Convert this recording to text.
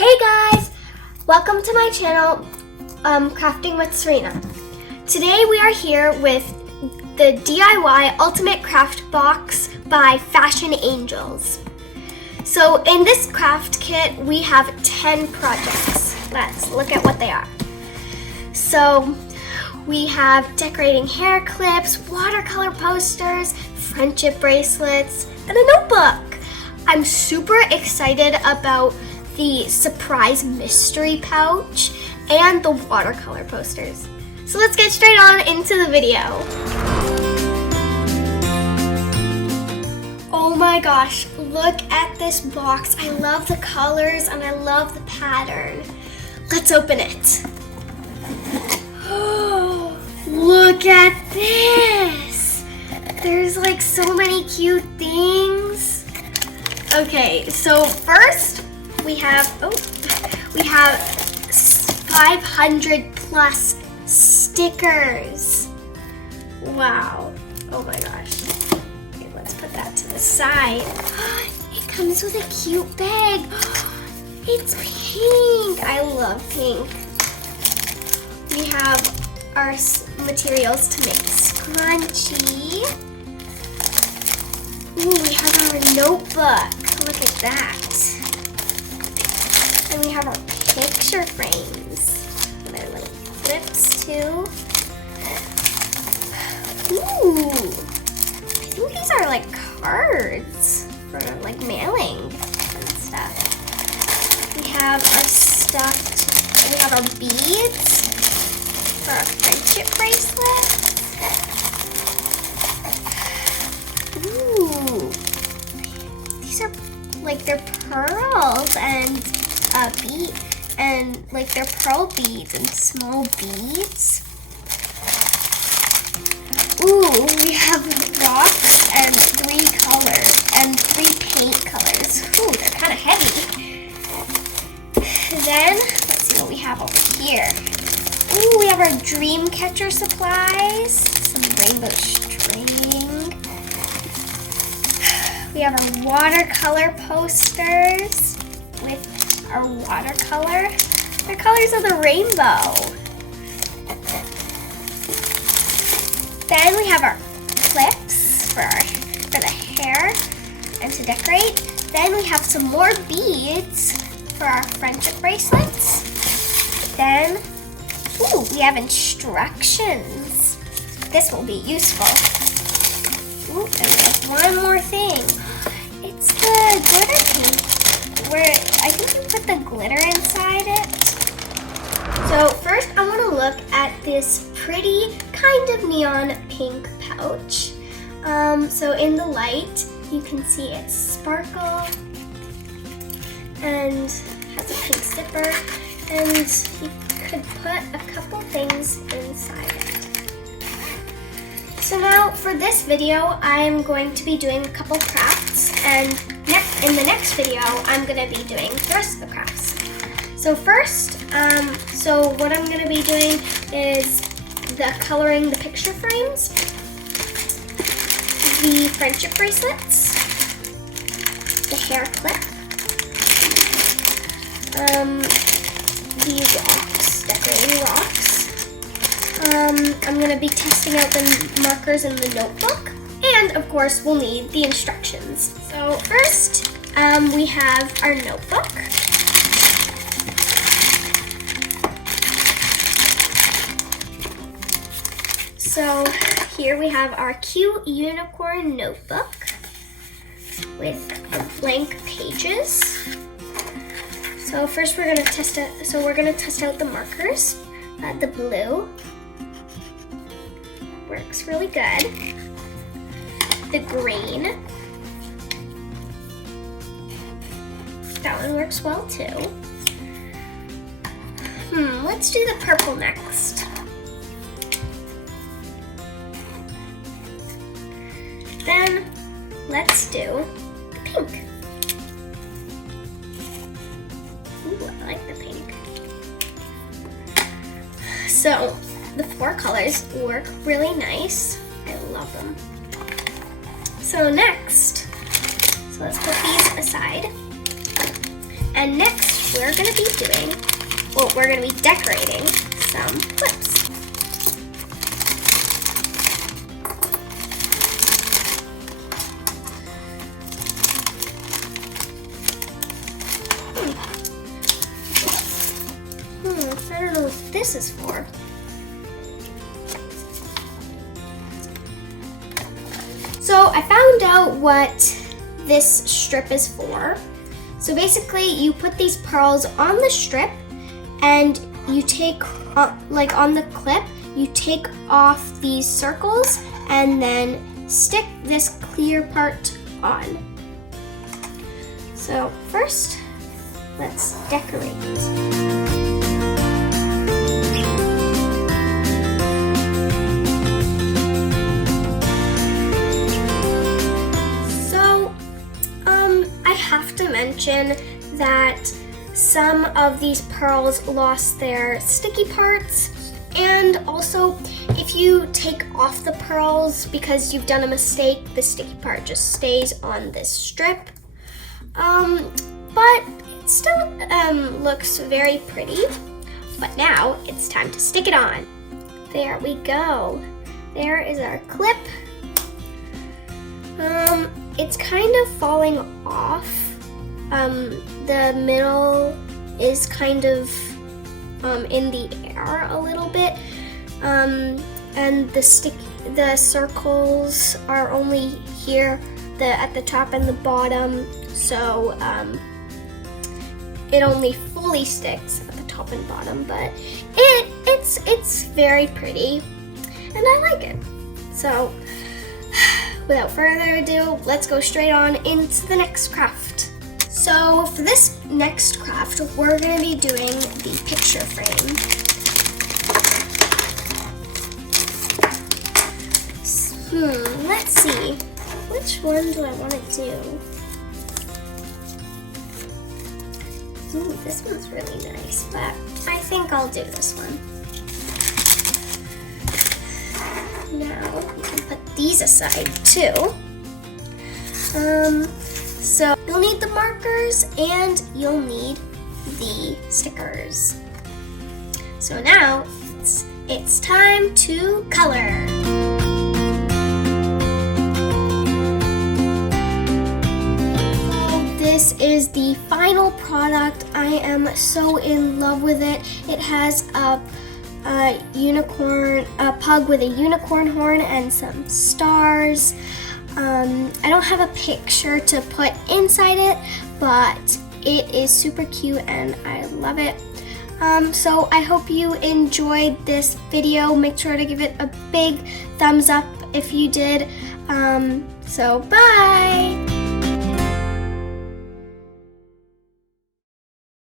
Hey guys! Welcome to my channel, Crafting with Sarina. Today we are here with the DIY Ultimate Craft Box by Fashion Angels. So in this craft kit, we have 10 projects. Let's look at what they are. So we have decorating hair clips, watercolor posters, friendship bracelets, and a notebook. I'm super excited about the surprise mystery pouch and the watercolor posters. So let's get straight on into the video. Oh my gosh, look at this box. I love the colors and I love the pattern. Let's open it. Oh, look at this. There's like so many cute things. Okay, so first we have 500 plus stickers. Wow. Oh my gosh. Okay, let's put that to the side. It comes with a cute bag. It's pink. I love pink. We have our materials to make scrunchie. Ooh, we have our notebook. Look at that. And we have our picture frames. And they're like clips too. Ooh, I think these are like cards for like mailing and stuff. We have our stuffed, we have our beads for our friendship bracelet. Ooh, these are like they're pearls and bead and like they're pearl beads and small beads. Ooh, we have rocks and 3 colors and 3 paint colors. Ooh, they're kind of heavy. Then let's see what we have over here. Ooh, we have our dream catcher supplies, some rainbow string. We have our watercolor posters with our watercolor. The colors of the rainbow. Then we have our clips for the hair and to decorate. Then we have some more beads for our friendship bracelets. Then, ooh, we have instructions. This will be useful. Ooh, and we have one more thing. It's the glitter paint, where I think you put the glitter inside it. So first I want to look at this pretty kind of neon pink pouch. So in the light you can see it's sparkle and has a pink zipper, and you could put a couple things inside it. So now for this video, I'm going to be doing a couple crafts, and in the next video, I'm going to be doing the rest of the crafts. So first, so what I'm going to be doing is coloring the picture frames, the friendship bracelets, the hair clip, the rocks, decorating rocks. I'm going to be testing out the markers in the notebook, and of course we'll need the instructions. So first we have our notebook. So here we have our cute unicorn notebook with blank pages. So first we're going to test out the markers. The blue works really good. The green, that one works well too. Let's do the purple next. Then let's do the pink. Ooh, I like the pink. So the 4 colors work really nice. I love them. So next, let's put these aside. And next we're gonna be doing, well, we're gonna be decorating some clips. I don't know what this is for. So I found out what this strip is for. So basically you put these pearls on the strip and you take, like on the clip, you take off these circles and then stick this clear part on. So first, let's decorate. I have to mention that some of these pearls lost their sticky parts, and also if you take off the pearls because you've done a mistake, the sticky part just stays on this strip. But it still looks very pretty. But now it's time to stick it on. There we go. There is our clip. It's kind of falling off. The middle is kind of in the air a little bit, and the circles are only here, at the top and the bottom. So it only fully sticks at the top and bottom, but it's very pretty, and I like it. So without further ado, let's go straight on into the next craft. So for this next craft, we're going to be doing the picture frame. Let's see. Which one do I want to do? Ooh, this one's really nice, but I think I'll do this one. Now we can put these aside too. So you'll need the markers and you'll need the stickers. So now it's time to color. So this is the final product. I am so in love with it. It has a pug with a unicorn horn and some stars. I don't have a picture to put inside it, but it is super cute and I love it. So I hope you enjoyed this video. Make sure to give it a big thumbs up if you did. So bye!